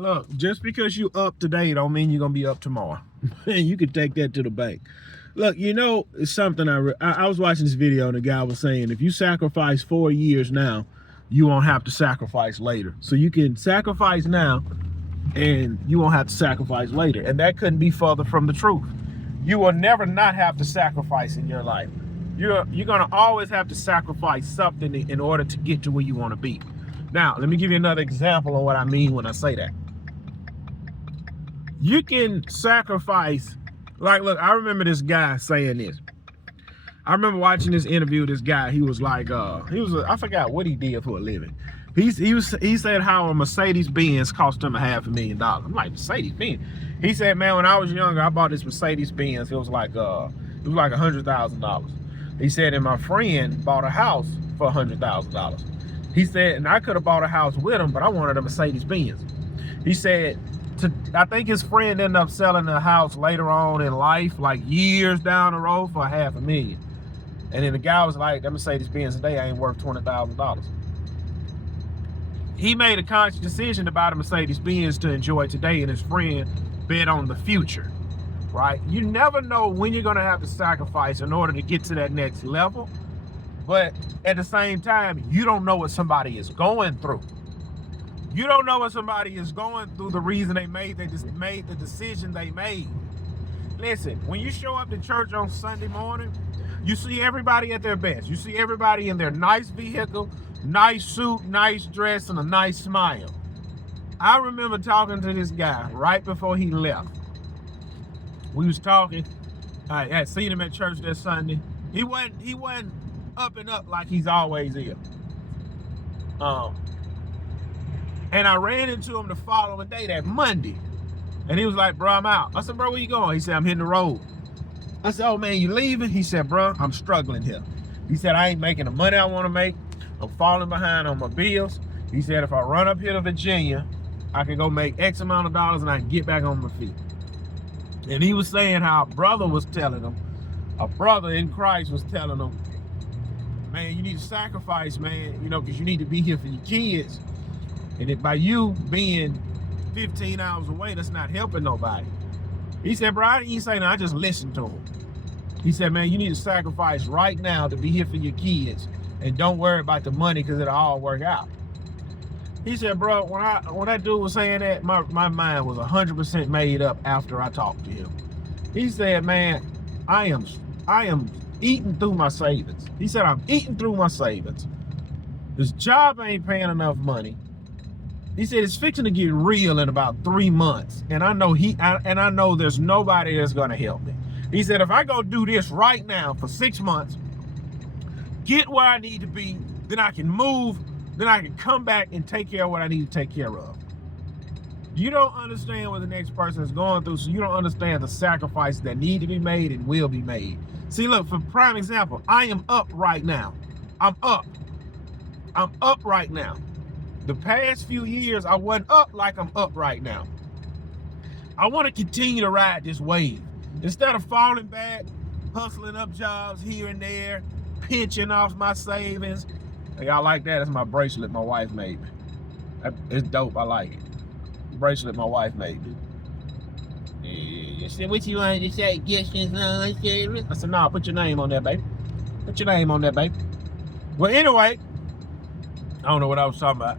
Look, just because you up today don't mean you're gonna be up tomorrow. And you can take that to the bank. Look, you know, it's something I was watching this video and the guy was saying if you sacrifice 4 years now, you won't have to sacrifice later. So you can sacrifice now and you won't have to sacrifice later. And that couldn't be further from the truth. You will never not have to sacrifice in your life. You're gonna always have to sacrifice something in order to get to where you want to be. Now, let me give you another example of what I mean when I say that. You can sacrifice, like, look, I remember this guy saying this. I remember watching this interview, this guy, he was like, I forgot what he did for a living. He said how a Mercedes-Benz cost him $500,000. I'm like, Mercedes-Benz? He said, man, when I was younger, I bought this Mercedes-Benz. It was like $100,000. He said, and my friend bought a house for $100,000. He said, and I could have bought a house with him, but I wanted a Mercedes-Benz. He said, I think his friend ended up selling the house later on in life, like years down the road, for $500,000. And then the guy was like, that Mercedes-Benz today ain't worth $20,000. He made a conscious decision to buy the Mercedes-Benz to enjoy today, and his friend bet on the future, right? You never know when you're gonna have to sacrifice in order to get to that next level. But at the same time, you don't know what somebody is going through. You don't know what somebody is going through, the reason they made the decision they made. Listen, when you show up to church on Sunday morning, you see everybody at their best. You see everybody in their nice vehicle, nice suit, nice dress, and a nice smile. I remember talking to this guy right before he left. We was talking. I had seen him at church that Sunday. He wasn't up and up like he's always is. And I ran into him the following day, that Monday. And he was like, bro, I'm out. I said, bro, where you going? He said, I'm hitting the road. I said, oh, man, you leaving? He said, bro, I'm struggling here. He said, I ain't making the money I want to make. I'm falling behind on my bills. He said, if I run up here to Virginia, I can go make X amount of dollars and I can get back on my feet. And he was saying how a brother was telling him, a brother in Christ was telling him, man, you need to sacrifice, man, because you need to be here for your kids. And by you being 15 hours away, that's not helping nobody. He said, bro, I didn't say that, I just listened to him. He said, man, you need to sacrifice right now to be here for your kids. And don't worry about the money because it'll all work out. He said, bro, when that dude was saying that, my mind was 100% made up after I talked to him. He said, man, I am eating through my savings. He said, I'm eating through my savings. This job ain't paying enough money. He said, it's fixing to get real in about 3 months. And I know there's nobody that's gonna help me. He said, if I go do this right now for 6 months, get where I need to be, then I can move, then I can come back and take care of what I need to take care of. You don't understand what the next person is going through, so you don't understand the sacrifices that need to be made and will be made. See, look, for prime example, I am up right now. I'm up right now. The past few years, I wasn't up like I'm up right now. I want to continue to ride this wave. Instead of falling back, hustling up jobs here and there, pinching off my savings. Hey, y'all like that? That's my bracelet my wife made me. It's dope, I like it. Bracelet my wife made me. I said, what you wanted to say? I said, nah, put your name on there, baby. Put your name on there, baby. Well, anyway, I don't know what I was talking about.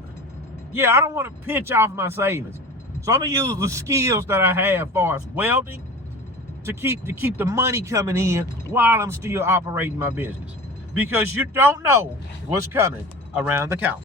Yeah, I don't want to pinch off my savings. So I'm going to use the skills that I have as far as welding to keep the money coming in while I'm still operating my business. Because you don't know what's coming around the corner.